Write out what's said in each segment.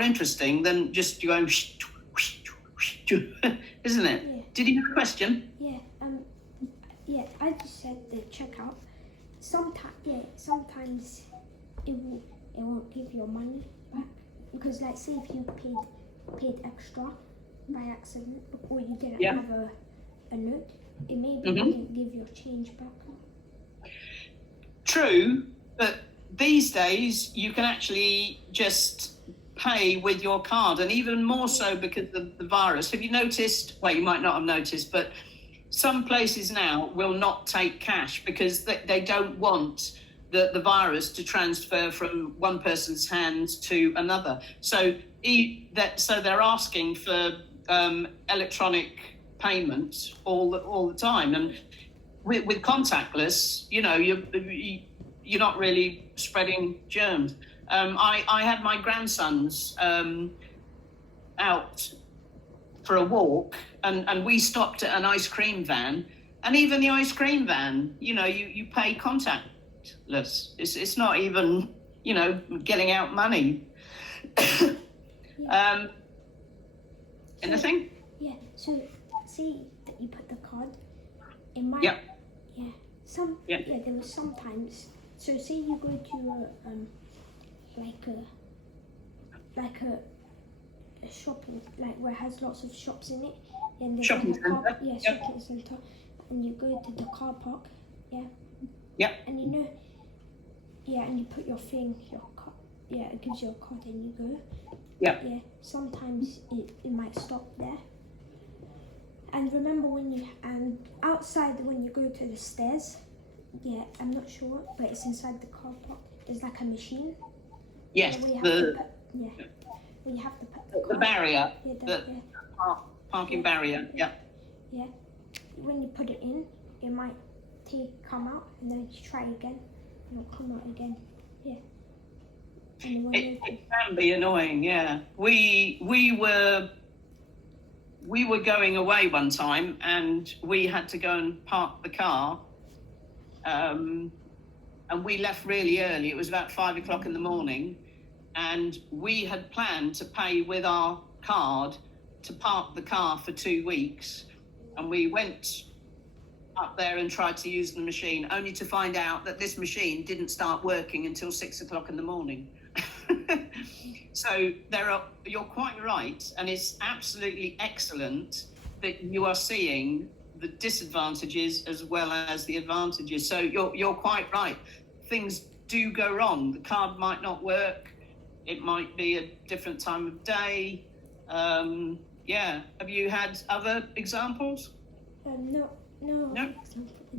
interesting than just going, isn't it? Yeah. Did you have a question? Yeah. Yeah. I just said the checkout. Sometimes it won't give your money back because, like, say if you paid extra by accident or you didn't have a note, it maybe wouldn't give your change back. True, but these days you can actually just pay with your card, and even more so because of the virus. Have you noticed? Well, you might not have noticed, but some places now will not take cash because they don't want the virus to transfer from one person's hands to another. So they're asking for electronic payments all the time, and with contactless, you're not really spreading germs. I had my grandsons out for a walk, and we stopped at an ice cream van, and even the ice cream van, you pay contactless. It's not even, getting out money. Anything? Yeah. So see that you put the card. It might. Yep. Yeah. There was sometimes. So say you go to a shopping, like where it has lots of shops in it, and there's Shopping like a car, centre. shopping centre, and you go to the car park, Yep. and and you put your card, it gives you a card, and you go. Yep. Yeah. Sometimes it might stop there. And remember outside when you go to the stairs, I'm not sure, but it's inside the car park. There's like a machine. Yes. Where you have to put The barrier. the Parking barrier. Yeah. Yeah. When you put it in, it might come out, and then you try again, and it'll come out again. Yeah. And It can be annoying. Yeah. We were going away one time, and we had to go and park the car. And we left really early. It was about 5 o'clock in the morning, and we had planned to pay with our card to park the car for 2 weeks. And we went up there and tried to use the machine, only to find out that this machine didn't start working until 6 o'clock in the morning. So you're quite right, and it's absolutely excellent that you are seeing the disadvantages as well as the advantages. So you're quite right. Things do go wrong. The card might not work. It might be a different time of day. Have you had other examples? No.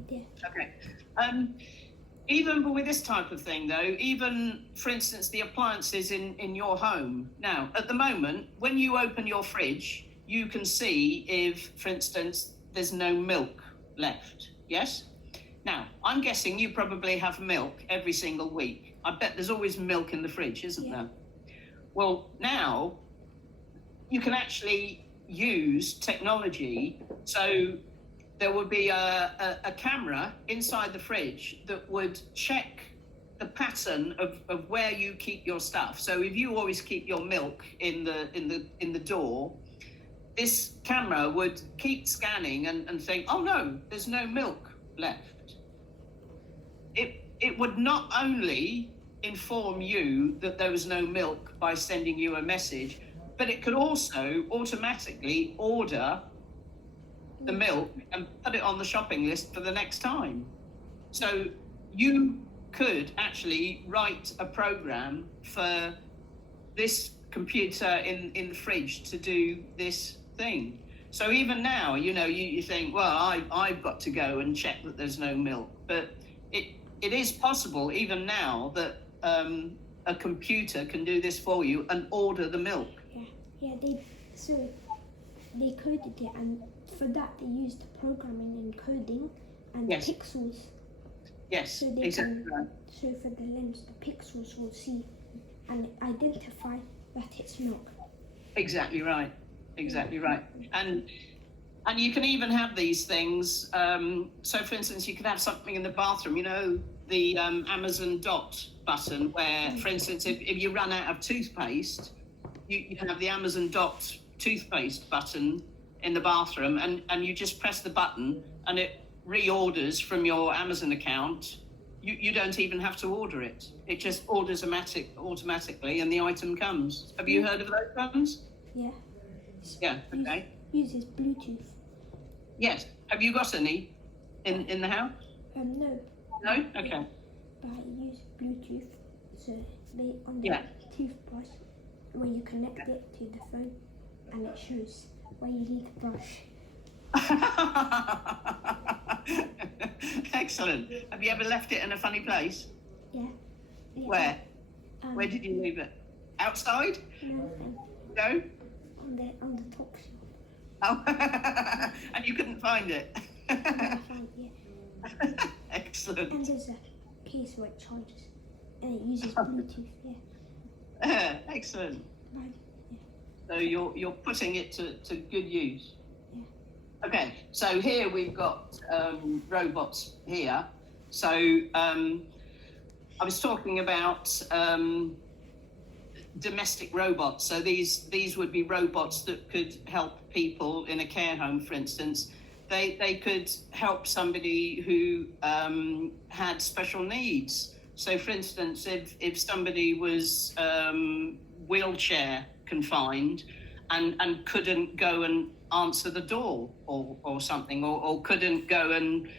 Okay. Even with this type of thing, though, even, for instance, the appliances in your home. Now, at the moment, when you open your fridge, you can see if, for instance, there's no milk left. Yes? Now, I'm guessing you probably have milk every single week. I bet there's always milk in the fridge, isn't there? Well, now you can actually use technology. So there would be a camera inside the fridge that would check the pattern of where you keep your stuff. So if you always keep your milk in the door, this camera would keep scanning and think, oh no, there's no milk left. It would not only inform you that there was no milk by sending you a message, but it could also automatically order the milk and put it on the shopping list for the next time. So you could actually write a program for this computer in the fridge to do this thing. So even now, you think, well, I've got to go and check that there's no milk. But it is possible even now that a computer can do this for you and order the milk. They coded it, and for that they used programming and coding and pixels. Yes, so exactly right. So for the lens, the pixels will see and identify that it's milk. Exactly right. And you can even have these things. So for instance, you can have something in the bathroom, the Amazon Dot button where, for instance, if you run out of toothpaste, you have the Amazon Docs toothpaste button in the bathroom, and you just press the button and it reorders from your Amazon account. You don't even have to order it. It just orders automatically and the item comes. Have you heard of those ones? Yeah. Yeah, okay. Uses Bluetooth. Yes. Have you got any in the house? No. No? Okay. But I use Bluetooth. So they on the toothbrush where you connect it to the phone and it shows where you need the brush. Excellent. Have you ever left it in a funny place? Yeah. Where? Where did you leave it? Outside? No. No? On the top shelf. Oh, and you couldn't find it? I found it. Excellent. And there's a case where it charges and it uses Bluetooth, Excellent. Right. Yeah. So you're putting it to good use. Yeah. Okay, so here we've got robots here. So I was talking about domestic robots. So these would be robots that could help people in a care home, for instance. They could help somebody who had special needs. So, for instance, if somebody was wheelchair confined and couldn't go and answer the door or something, or couldn't go and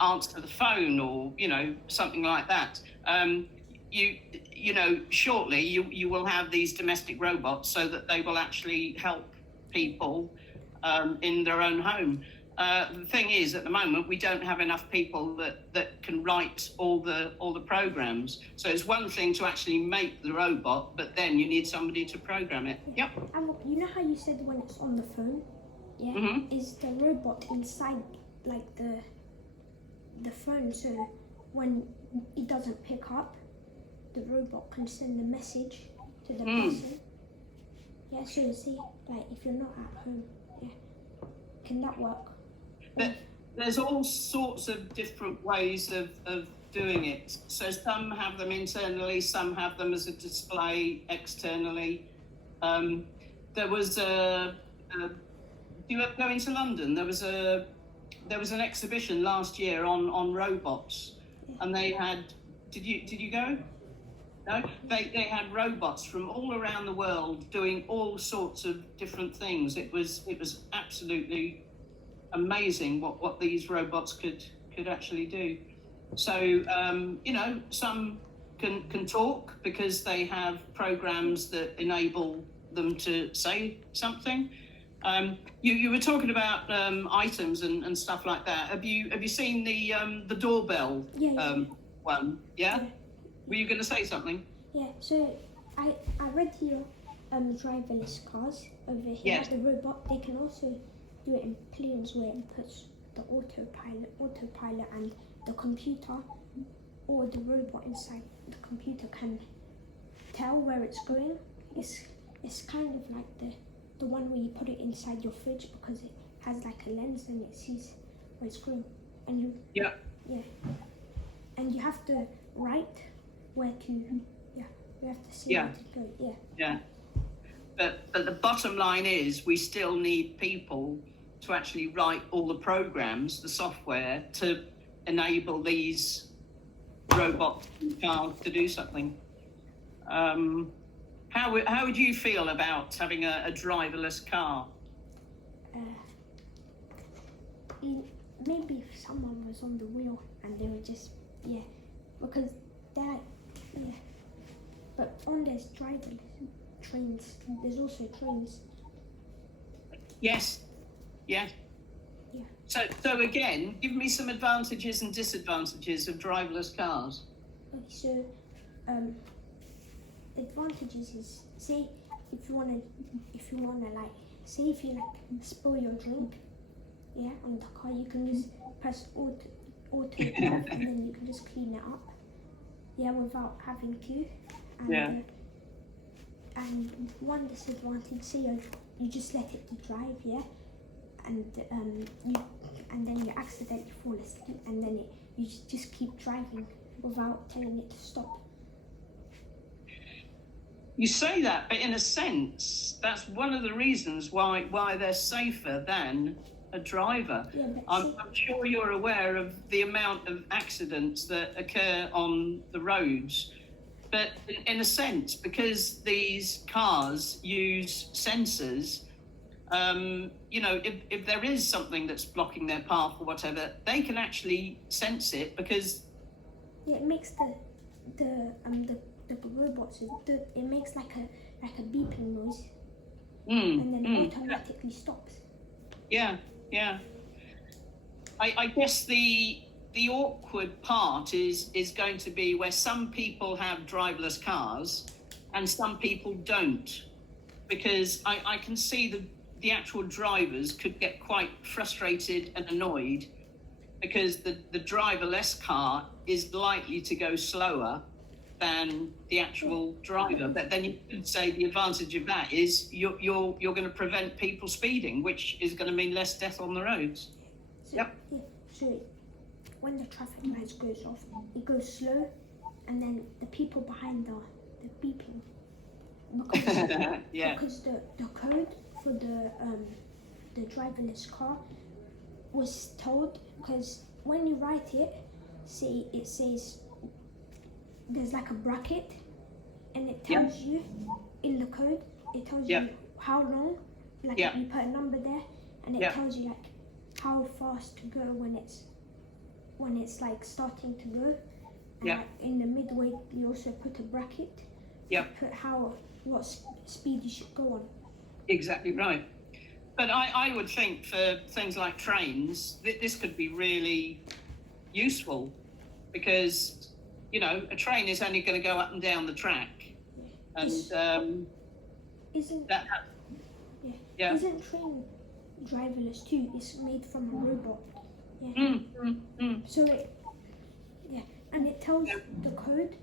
answer the phone, or something like that, shortly you will have these domestic robots so that they will actually help people in their own home. The thing is, at the moment, we don't have enough people that can write all the programs. So it's one thing to actually make the robot, but then you need somebody to program it. Yep. And you know how you said when it's on the phone? Yeah. Mm-hmm. Is the robot inside like the phone? So when it doesn't pick up, the robot can send a message to the person. Yeah. So see, like if you're not at home, can that work? There's all sorts of different ways of doing it. So some have them internally, some have them as a display externally. There was do you ever go into London? There was an exhibition last year on robots, and they had. Did you go? No, they had robots from all around the world doing all sorts of different things. It was absolutely amazing what these robots could actually do. So some can talk because they have programs that enable them to say something. You were talking about items and stuff like that. Have you seen the doorbell one? Yeah? Were you going to say something? Yeah. So I read here driverless cars over here. Yes. The robot, they can also do it in planes where it puts the autopilot and the computer or the robot inside the computer can tell where it's going. It's kind of like the one where you put it inside your fridge because it has like a lens and it sees where it's going. And you and you have to write where to you have to see where to go. Yeah. But the bottom line is we still need people to actually write all the programs, the software, to enable these robots and cars to do something. How would you feel about having a driverless car? Maybe if someone was on the wheel and they were just because they're but on this driverless trains, there's also trains. Yes. Yeah. So again, give me some advantages and disadvantages of driverless cars. Okay, so advantages is say if you wanna like say if you like spill your drink, on the car, you can just press auto off and then you can just clean it up, without having to. And one disadvantage, say you just let it drive, and then you accidentally fall asleep, and then you just keep driving without telling it to stop. You say that, but in a sense, that's one of the reasons why they're safer than a driver. Yeah, but I'm sure you're aware of the amount of accidents that occur on the roads. But in a sense, because these cars use sensors, if there is something that's blocking their path or whatever, they can actually sense it because it makes the robots, it makes like a beeping noise, and then it automatically stops. Yeah. I guess the awkward part is going to be where some people have driverless cars and some people don't, because I can see the actual drivers could get quite frustrated and annoyed because the driverless car is likely to go slower than the actual driver. But then you could say the advantage of that is you're going to prevent people speeding, which is going to mean less death on the roads. So, yeah, so when the traffic lights goes off, it goes slow, and then the people behind the beeping, because the code for the driverless car was told, because when you write it, see it says there's like a bracket, and it tells you in the code, it tells you how long, like you put a number there, and it tells you like how fast to go when it's like starting to go, and like in the midway you also put a bracket, put what speed you should go on. Exactly right. But I would think for things like trains, this could be really useful, because a train is only going to go up and down the track, and isn't train driverless too? It's made from a robot. So and it tells the code,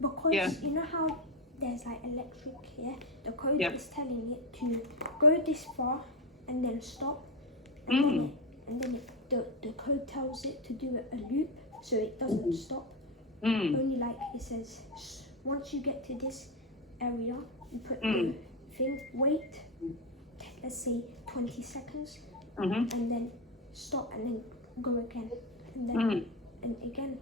because you know how there's like electric here. The code is telling it to go this far and then stop, and then the code tells it to do a loop so it doesn't stop. Only like it says, once you get to this area, you put the thing, wait, let's say 20 seconds, and then stop, and then go again, and then and again.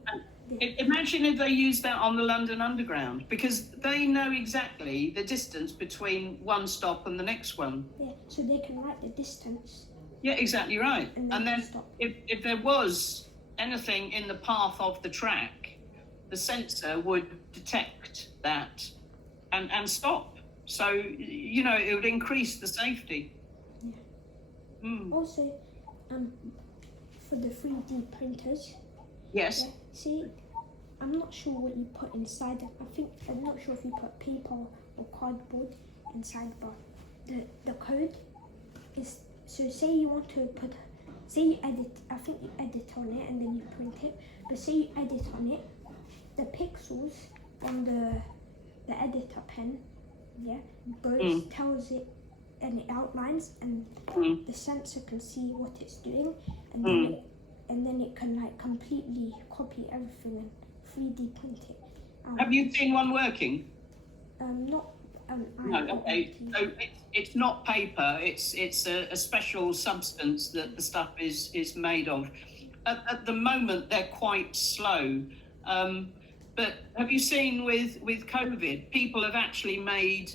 Imagine if they used that on the London Underground, because they know exactly the distance between one stop and the next one. Yeah, so they can write the distance. Yeah, exactly right. And then stop. if there was anything in the path of the track, the sensor would detect that and stop. So, it would increase the safety. Yeah. Also, for the 3D printers. Yes. Yeah, see, I'm not sure what you put inside. I'm not sure if you put paper or cardboard inside, but the code is, so say you want to you edit, I think you edit on it and then you print it, but say you edit on it, the pixels on the editor pen, tells it, and it outlines, and the sensor can see what it's doing, and then it can like completely copy everything and 3D print it. Have you seen one working? No. Okay. So it's not paper. It's a special substance that the stuff is made of. At the moment, they're quite slow. But have you seen with COVID, people have actually made